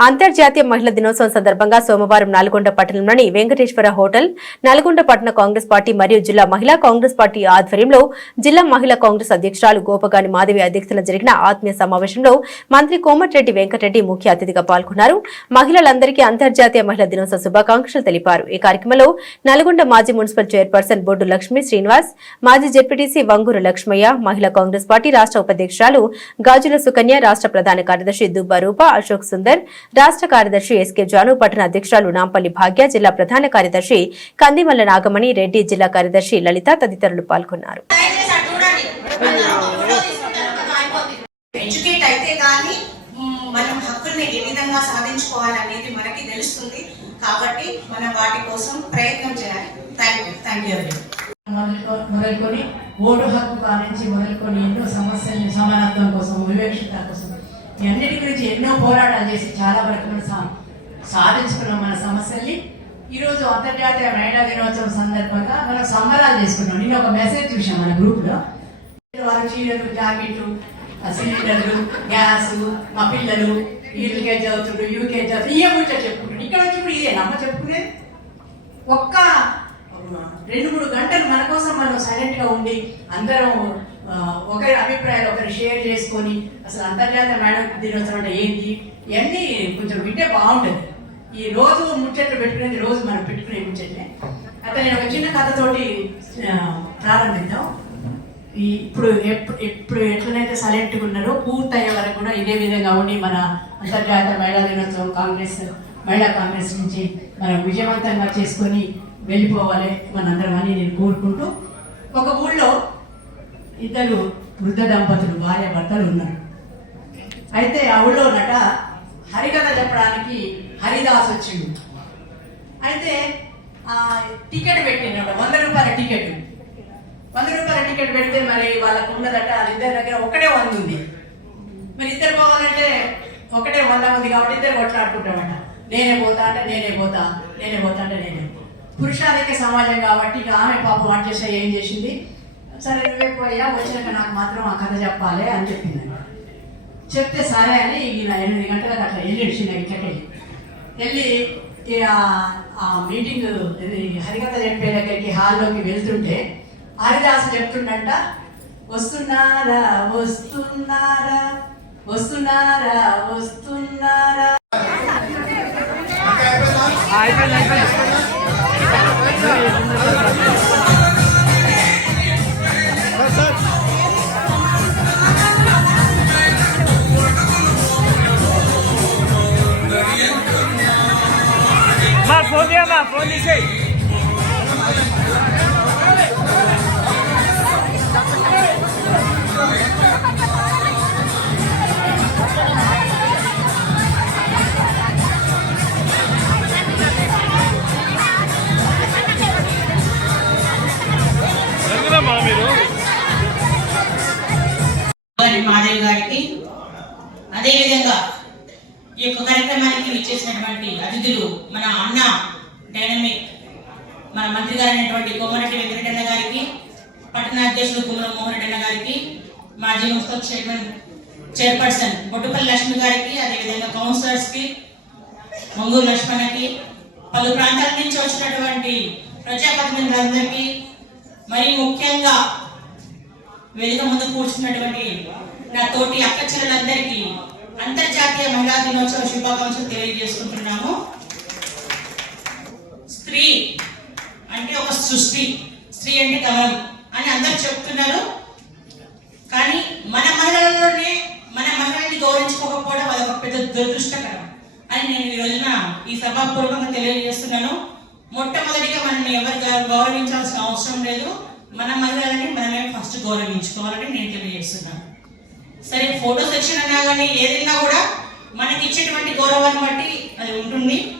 అంతర్జాతీయ మహిళా దినోత్సవం సందర్భంగా సోమవారం నల్గొండ పట్టణంలోని వెంకటేశ్వర హోటల్ నల్గొండ పట్టణ కాంగ్రెస్ పార్టీ మరియు జిల్లా మహిళా కాంగ్రెస్ పార్టీ ఆధ్వర్యంలో జిల్లా మహిళా కాంగ్రెస్ అధ్యక్షురాలు గోపగాని మాధవి అధ్యక్షతన జరిగిన ఆత్మీయ సమావేశంలో మంత్రి కోమటిరెడ్డి వెంకటరెడ్డి ముఖ్య అతిథిగా పాల్గొన్నారు. మహిళలందరికీ అంతర్జాతీయ మహిళా దినోత్సవ శుభాకాంక్షలు తెలిపారు. ఈ కార్యక్రమంలో నల్గొండ మాజీ మున్సిపల్ చైర్పర్సన్ బొడ్డు లక్ష్మీ శ్రీనివాస్ మాజీ జెడ్పీటీసీ వంగూరు లక్ష్మయ్య మహిళా కాంగ్రెస్ పార్టీ రాష్ట్ర ఉపాధ్యక్షురాలు గాజుల సుకన్య రాష్ట్ర ప్రధాన కార్యదర్శి దుబ్బా రూప అశోక్ సుందర్ రాష్ట్ర కార్యదర్శి ఎస్కే జాను పట్టణ అధ్యక్షురాలు నాంపల్లి భాగ్య జిల్లా ప్రధాన కార్యదర్శి కందిమల్ల నాగమణి రెడ్డి జిల్లా కార్యదర్శి లలిత తదితరులు పాల్గొన్నారు. దయచేసి అటు చూడండి ఫోటో తీసుకుంటారు కదా అయిపోతుంది ఎడ్యుకేట్ అయితే కానీ మ్, మనం హక్కుల్ని ఏ విధంగా సాధించుకోవాలనేది మనకి తెలుస్తుంది. కాబట్టి మనం వాటి కోసం ప్రయత్నం చేయాలి. థ్యాంక్ యూ థ్యాంక్ యూ మొదలుకొ- మొదలుకొని ఓటు హక్కు కానించి మొదలుకొని ఎన్నో సమస్యల్ని సమానత్వం కోసం వివక్షత కోసం అన్నిటి గురించి ఎన్నో పోరాటాలు చేసి చాలా వరకు మనం సా- సాధించుకున్నాం మన సమస్యల్ని. ఈరోజు అంతర్జాతీయ మహిళా దినోత్సవం సందర్భంగా మనం సంబరాలు చేసుకున్నాం నేను ఒక మెసేజ్ చూసాం మన గ్రూప్లో. వాళ్ళ చీరలు జాకెట్లు సిలిండర్లు గ్యాస్ మా పిల్లలు వీళ్ళకే చదువుతుండ్రు యూకేజ్ అవుతుంది ఇయ్య గురించి చెప్పుకుంటారు ఇక్కడ వచ్చి ఇప్పుడు ఇదే నమ్మ చెప్పుకునేది. ఒక్క రెండు మూడు గంటలు మన కోసం మనం సైలెంట్గా ఉండి అందరం ఒకరి అభిప్రాయాలు ఒకరు షేర్ చేసుకొని అసలు అంతర్జాతీయ మేడం దినోత్సవం అంటే ఏంటి? ఇవన్నీ కొంచెం వింటే బాగుంటుంది. ఈ రోజు ముచ్చట్లు పెట్టుకునేది రోజు మనం పెట్టుకునే ముచ్చట్లే. అతను నేను ఒక చిన్న కథతోటి ప్రారంభిద్దాం. ఈ ఇప్పుడు ఎప్పుడు ఇప్పుడు ఎట్లనైతే సైలెంట్గా ఉన్నారో పూర్తయ్యే వరకు కూడా ఇదే విధంగా ఉండి మన అంతర్జాతీయ మహిళా దినోత్సవం కాంగ్రెస్ మహిళా కాంగ్రెస్ నుంచి మనం విజయవంతంగా చేసుకొని వెళ్ళిపోవాలి మనందరం అని నేను కోరుకుంటూ ఒక ఊళ్ళో ఇద్దరు వృద్ధ దంపతులు భార్య భర్తలు ఉన్నారు. అయితే ఆ ఊళ్ళో నట హరికథ చెప్పడానికి హరిదాస్ వచ్చిండు. అయితే ఆ టికెట్ పెట్టినాడు వంద రూపాయల టికెట్. వంద రూపాయల టికెట్ పెడితే మరి వాళ్ళకు ఉన్నదట ఇద్దరి దగ్గర ఒకటే వంద ఉంది. మరి ఇద్దరు పోవాలంటే ఒకటే వంద ఉంది కాబట్టి ఇద్దరు కొట్లాడుకుంటామట. నేనే పోతా అంటే నేనే పోతా నేనే పోతా అంటే నేనే పురుషాధిక సమాజం కాబట్టి ఇక ఆమె పాపం వాటి చేసే ఏం చేసింది? సరే నువ్వే పోయా వచ్చినాక నాకు మాత్రం ఆ కథ చెప్పాలి అని చెప్పింది. చెప్తే సరే అని ఈయన ఎనిమిది గంటలకు అట్లా వెళ్ళి చిన్న ఇట్లకెళ్ళి వెళ్ళి. ఆ- మీటింగ్ హరికథ చెప్పే దగ్గరికి హాల్లోకి వెళ్తుంటే హరిదాస్ చెప్తుండంట వస్తున్నారా వస్తున్నారా వస్తున్నారా వస్తున్నారా? మా మన మంత్రి గారైనటువంటి కోమరెడ్డి వెంకటరెడ్డి గారికి పట్టణ అధ్యక్షుడు కుమ్మరం మోహన్ రెడ్డి గారికి మాజీ municipal chairman chairperson Bottupalli Lakshmi గారికి అదేవిధంగా కౌన్సిలర్స్కి మంగూరు లక్ష్మణకి పలు ప్రాంతాల నుంచి వచ్చినటువంటి ప్రజాప్రతినిధులందరికీ మరి ముఖ్యంగా వేదిక ముందు కూర్చున్నటువంటి నా తోటి అక్క చెల్లెలందరికీ అంతర్జాతీయ మహిళా దినోత్సవ శుభాకాంక్షలు తెలియజేసుకుంటున్నాము స్త్రీ సృష్టి స్త్రీ అంటే గమనం అని అందరు చెప్తున్నారు. కానీ మన మహిళలలోనే మన మహిళల్ని గౌరవించుకోకపోవడం అది ఒక పెద్ద దురదృష్టకరం అని నేను ఈ రోజున ఈ సభాపూర్వకంగా తెలియజేస్తున్నాను. మొట్టమొదటిగా మనం ఎవరు గౌరవించాల్సిన అవసరం లేదు. మన మహిళలని మనమే ఫస్ట్ గౌరవించుకోవాలని నేను తెలియజేస్తున్నాను. సరే ఫోటో సెక్షన్ అన్నా కానీ ఏదైనా కూడా మనకి ఇచ్చేటువంటి గౌరవాన్ని బట్టి అది ఉంటుంది.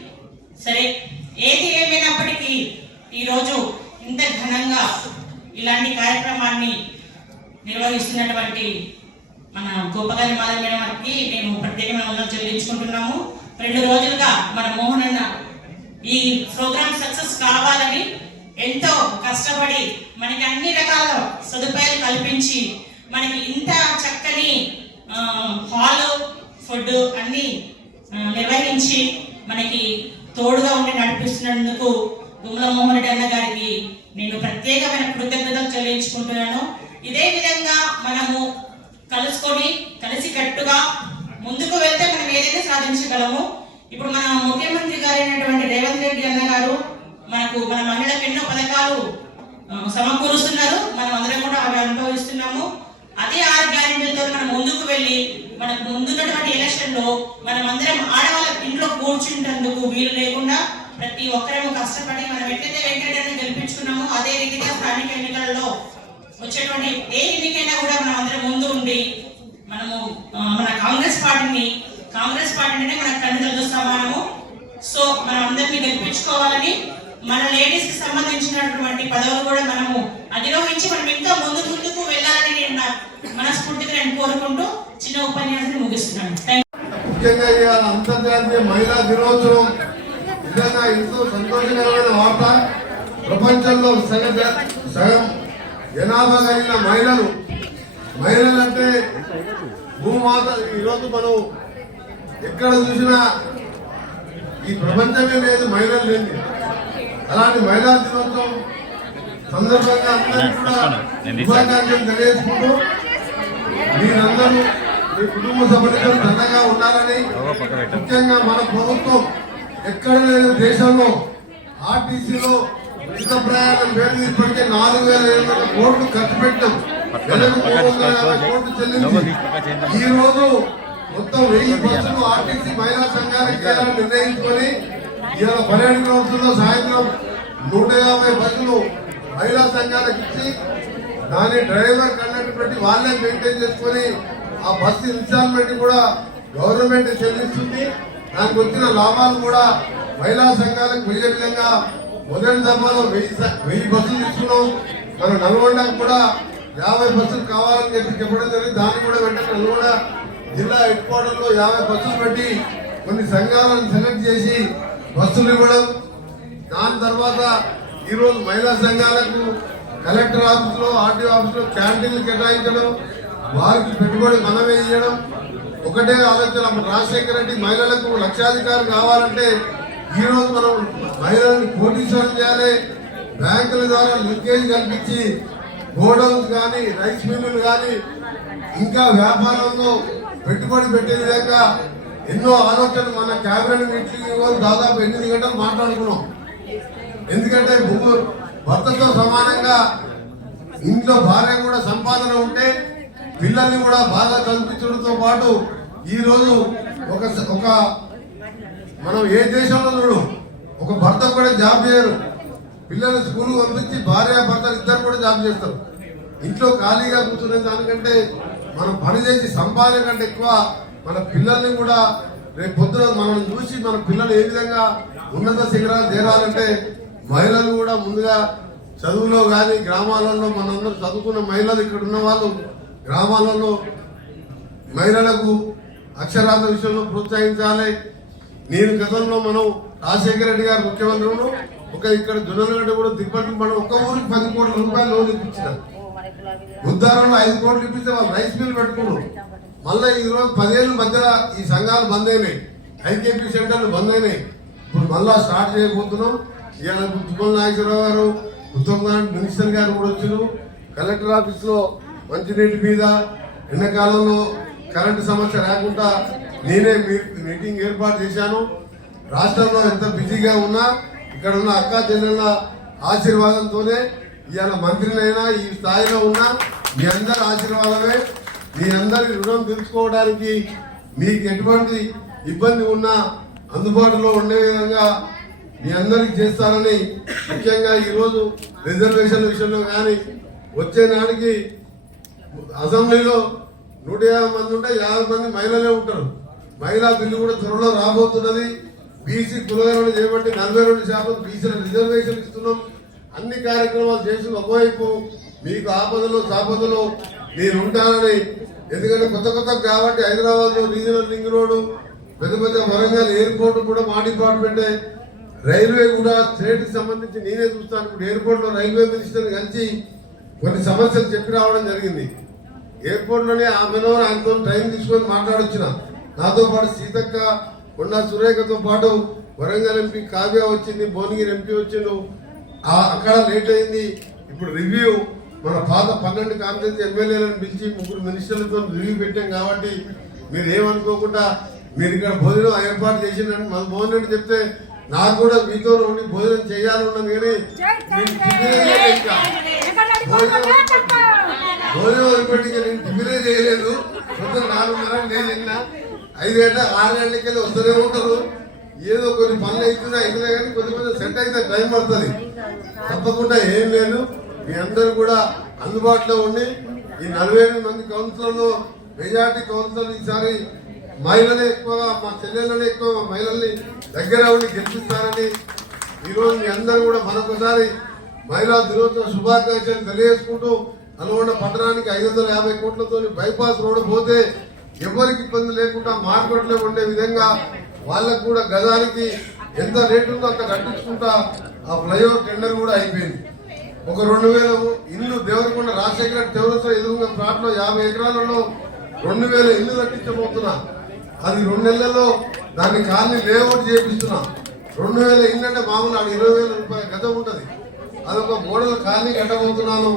సరే ఏది ఏమైనప్పటికీ ఈరోజు ఇంత ఘనంగా ఇలాంటి కార్యక్రమాన్ని నిర్వహిస్తున్నటువంటి మన గోపగారి మాధవ మేడం గారికి మేము ప్రత్యేకమైన వందలు చెల్లించుకుంటున్నాము. రెండు రోజులుగా మన మోహన్ అన్న ఈ ప్రోగ్రామ్ సక్సెస్ కావాలని ఎంతో కష్టపడి మనకి అన్ని రకాల సదుపాయాలు కల్పించి మనకి ఇంత చక్కని హాల్ ఫుడ్ అన్ని నిర్వహించి మనకి తోడుగా ఉండి నడిపిస్తున్నందుకు గుమ్మల మోహన్ రెడ్డి అన్న గారికి నేను ప్రత్యేకమైన కృతజ్ఞతలు చెల్లించుకుంటున్నాను. ఇదే విధంగా మనము కలుసుకొని కలిసి కట్టుగా ముందుకు వెళ్తే మనం ఏదైతే సాధించగలము ఇప్పుడు మన ముఖ్యమంత్రి గారైనటువంటి రేవంత్ రెడ్డి అన్న గారు మనకు మన మహిళలకు ఎన్నో పథకాలు సమకూరుస్తున్నారు. మనం అందరం కూడా అవి అనుభవిస్తున్నాము. అదే ఆరు గ్యారెంటీతో మనం ముందుకు వెళ్ళి మనకు ముందున్నటువంటి ఎలక్షన్లో మనం అందరం ఆడవాళ్ళ ఇంట్లో కూర్చుంటందుకు వీలు లేకుండా ప్రతి ఒక్కరము కష్టపడి మనం ఎట్లయితే వెంకటని గెలిపించుకున్నామో అదే రీతిగా స్థానిక ఎన్నికల్లో వచ్చేటువంటి ఏ ఎన్నికైనా కూడా మనం అందరం ముందు ఉండి మనము మన కాంగ్రెస్ పార్టీని కాంగ్రెస్ పార్టీనే మన కన్నులతో సమానము సో మనం అందరినీ గెలిపించుకోవాలని మన లేడీస్కి సంబంధించినటువంటి పదవులు కూడా మనము అధిరోహించి మనం ఇంకా ముందు ముందుకు వెళ్ళాలని నేను నా మనస్ఫూర్తిగా నేను కోరుకుంటూ చిన్న ఉపన్యాసాన్ని ముగిస్తున్నాను. థ్యాంక్ ముఖ్యంగా అంతర్జాతీయ మహిళా దినోత్సవం నిజంగా ఎంతో సంతోషకరమైన వార్త. ప్రపంచంలో సగం సగం జనాభా కలిగిన మహిళలు. మహిళలు అంటే భూమాత ఈరోజు మనం ఎక్కడ చూసినా ఈ ప్రపంచమే లేదు మహిళలు లేని. అలాంటి మహిళా దినోత్సవం సందర్భంగా అందరికీ కూడా శుభాకాంక్షలు తెలియజేసుకుంటూ మీరందరూ మీ కుటుంబ సభ్యులతో చల్లగా ఉండాలని ముఖ్యంగా మన ప్రభుత్వం ఎక్కడ లేని దేశంలో. ఆర్టీసీలో ఉచిత ప్రయాణం పేరు ఇప్పటికే నాలుగు వేల ఏడు వందల కోట్లు ఖర్చు పెట్టాం. కోట్లు చెల్లించి. ఈ రోజు మొత్తం వెయ్యి బస్సులు ఆర్టీసీ మహిళా సంఘానికి నిర్ణయించుకొని ఇవాళ పర్యాటక రోజుల్లో సాయంత్రం నూట యాభై బస్సులు మహిళా సంఘాలకు ఇచ్చి దాని డ్రైవర్ కండక్టర్ పెట్టి వాళ్ళే మెయింటైన్ చేసుకొని ఆ బస్సు ఇన్స్టాల్మెంట్ కూడా గవర్నమెంట్ చెల్లిస్తుంది. దానికి వచ్చిన లాభాలు కూడా మహిళా సంఘాలకు పోయే విధంగా మొదటి దఫాలో వెయ్యి వెయ్యి బస్సులు తీసుకున్నాం. మన నల్గొండకు కూడా యాభై బస్సులు కావాలని చెప్పి చెప్పడం జరిగింది. దాన్ని కూడా వెంటనే నల్గొండ జిల్లా హెడ్ క్వార్టర్లో యాభై బస్సులు పెట్టి కొన్ని సంఘాలను సెలెక్ట్ చేసి బస్సులు ఇవ్వడం. దాని తర్వాత ఈరోజు మహిళా సంఘాలకు కలెక్టర్ ఆఫీస్లో ఆర్టీ ఆర్టీఓ క్యాంటీన్లు కేటాయించడం వారికి పెట్టుబడి మనమే ఇవ్వడం ఒకటే ఆలోచన మన రాజశేఖర రెడ్డి మహిళలకు లక్షాధికారం కావాలంటే ఈ రోజు మనం మహిళలను కోటీశ్వరం చేయాలి. బ్యాంకుల ద్వారా లింకేజ్ కల్పించి గోడౌన్స్ కానీ రైస్ మిల్లులు కానీ ఇంకా వ్యాపారంలో పెట్టుబడి పెట్టే విధంగా ఎన్నో ఆలోచనలు మన కేబినెట్ మీటింగ్ దాదాపు ఎనిమిది గంటలు మాట్లాడుకున్నాం. ఎందుకంటే భూము భర్తతో సమానంగా ఇంట్లో భార్య కూడా సంపాదన ఉంటే పిల్లల్ని కూడా బాగా చదివించడంతో పాటు ఈరోజు ఒక ఒక మనం ఏ దేశంలో చూడు ఒక భర్త కూడా జాబ్ చేయరు. పిల్లల్ని స్కూల్ పంపించి భార్య భర్త ఇద్దరు కూడా జాబ్ చేస్తారు. ఇంట్లో ఖాళీగా కూర్చునే దానికంటే మనం పని చేసి సంపాదన కంటే ఎక్కువ మన పిల్లల్ని కూడా రేపు పొద్దున మనం చూసి మన పిల్లలు ఏ విధంగా ఉన్నత శిఖరాలు చేరాలంటే మహిళలు కూడా ముందుగా చదువులో కానీ గ్రామాలలో మనందరూ చదువుకున్న మహిళలు ఇక్కడ ఉన్న వాళ్ళు గ్రామాలలో మహిళలకు అక్షరాల విషయంలో ప్రోత్సహించాలి. నేను గతంలో మనం రాజశేఖర రెడ్డి గారు ముఖ్యమంత్రులను ఒక ఇక్కడ జొన్నలగడ్డ కూడా తిరుపతి మనం ఒక ఊరికి పది కోట్ల రూపాయలు లోన్ ఇప్పించిన. ఉద్దారంలో ఐదు కోట్లు ఇప్పిస్తే వాళ్ళు రైస్ మిల్ పెట్టుకున్నాం మళ్ళీ ఈ రోజు పదేళ్ళ మధ్యలో ఈ సంఘాలు బంద్ అయినాయి. ఐకేపీ సెంటర్లు బంద్ అయినాయి. ఇప్పుడు మళ్ళా స్టార్ట్ చేయబోతున్నాం. ఇవాళ తుమ్మల నాగేశ్వరరావు గారు ఉత్తమ్ గారు మినిస్టర్ గారు కూడా వచ్చారు కలెక్టర్ ఆఫీస్లో మంచినీటి మీద ఎండాకాలంలో కరెంటు సమస్య రాకుండా నేనే మీ- మీటింగ్ ఏర్పాటు చేశాను. రాష్ట్రంలో ఎంత బిజీగా ఉన్నా ఇక్కడ ఉన్న అక్క చెల్లెళ్ళ ఆశీర్వాదంతోనే ఇవాళ మంత్రినైనా ఈ స్థాయిలో ఉన్నా మీ అందరి ఆశీర్వాదమే. మీ అందరి రుణం తీర్చుకోవడానికి మీకు ఎటువంటి ఇబ్బంది ఉన్నా అందుబాటులో ఉండే విధంగా మీ అందరికి చేస్తారని ముఖ్యంగా ఈరోజు రిజర్వేషన్ విషయంలో కానీ వచ్చే నాటికి అసెంబ్లీలో నూట యాభై మంది ఉంటే యాభై మంది మహిళలే ఉంటారు. మహిళా బిల్లు కూడా త్వరలో రాబోతున్నది. బీసీ కులగరణ చేయబట్టి నలభై రెండు శాతం బీసీల రిజర్వేషన్ ఇస్తున్నాం. అన్ని కార్యక్రమాలు చేసి ఒకవైపు మీకు ఆపదలో సాపదలో నేను ఉంటానని ఎందుకంటే కొత్త కొత్త కాబట్టి హైదరాబాద్లో రీజనల్ రింగ్ రోడ్డు పెద్ద పెద్ద వరంగల్ ఎయిర్పోర్ట్ కూడా మా డిపార్ట్మెంటే. రైల్వే కూడా స్టేట్కి సంబంధించి నేనే చూస్తాను. ఇప్పుడు ఎయిర్పోర్ట్లో రైల్వే మినిస్టర్ కలిసి కొన్ని సమస్యలు చెప్పి రావడం జరిగింది. ఎయిర్పోర్ట్లోనే హాఫ్ అన్ అవర్ ఆయనతో టైం తీసుకొని మాట్లాడొచ్చిన. నాతో పాటు సీతక్క కొండ సురేఖతో పాటు వరంగల్ ఎంపీ కావ్య వచ్చింది భువనగిరి ఎంపీ వచ్చిండు. అక్కడ లేట్ అయింది. ఇప్పుడు రివ్యూ. మన పాత పన్నెండు కాన్ఫరెన్స్ ఎమ్మెల్యేలను పిలిచి ముగ్గురు మినిస్టర్లతో రివ్యూ పెట్టాం కాబట్టి మీరు ఏమనుకోకుండా మీరు ఇక్కడ భోజనం ఏర్పాటు చేసిందని మన భోజనం రెడ్డి చెప్తే నాకు కూడా మీతో ఉండి భోజనం చేయాలన్నది కానీ భోజనం వదిలిపెట్టి నేను చేయలేదు. పొద్దున నాలుగున్నర నేను తిన్నా ఐదు గంటల ఆరు వస్తూనే ఉంటారు. ఏదో కొన్ని పనులు అవుతున్నాయి అవుతున్నాయి కానీ కొద్ది కొంచెం సెట్ అయితే టైం పడుతుంది. తప్పకుండా ఏం లేదు. మీ అందరూ కూడా అందుబాటులో ఉండి ఈ నలభై మంది కౌన్సిలర్లు మెజార్టీ కౌన్సిలర్ ఈసారి మహిళలే ఎక్కువగా మా చెల్లెళ్ళనే ఎక్కువ మహిళల్ని దగ్గర ఉండి గెలిపిస్తారని ఈరోజు మీ అందరూ కూడా మరొకసారి మహిళా దినోత్సవ శుభాకాంక్షలు తెలియజేసుకుంటూ నల్గొండ పట్టణానికి ఐదు వందల యాభై కోట్లతో బైపాస్ రోడ్డు పోతే ఎవరికి ఇబ్బంది లేకుండా మార్కెట్లో ఉండే విధంగా వాళ్ళకు కూడా గజానికి ఎంత రేటు ఉందో అంత కట్టించుకుంటా ఆ ఫ్లైఓవర్ టెండర్ కూడా అయిపోయింది. ఒక రెండు వేల ఇల్లు దేవరకొండ రాజశేఖర దేవరతో ఎదురుగా ప్లాట్లో యాభై ఎకరాలలో రెండు వేల ఇల్లు కట్టించబోతున్నా. అది రెండు నెలల్లో దాన్ని కాలనీ లేఅవుట్ చేపిస్తున్నా. రెండు వేల ఇల్లు అంటే మామూలు ఆడ ఇరవై వేల రూపాయల గజం ఉంటుంది. అదొక మోడల్ కాలనీ కట్టబోతున్నాను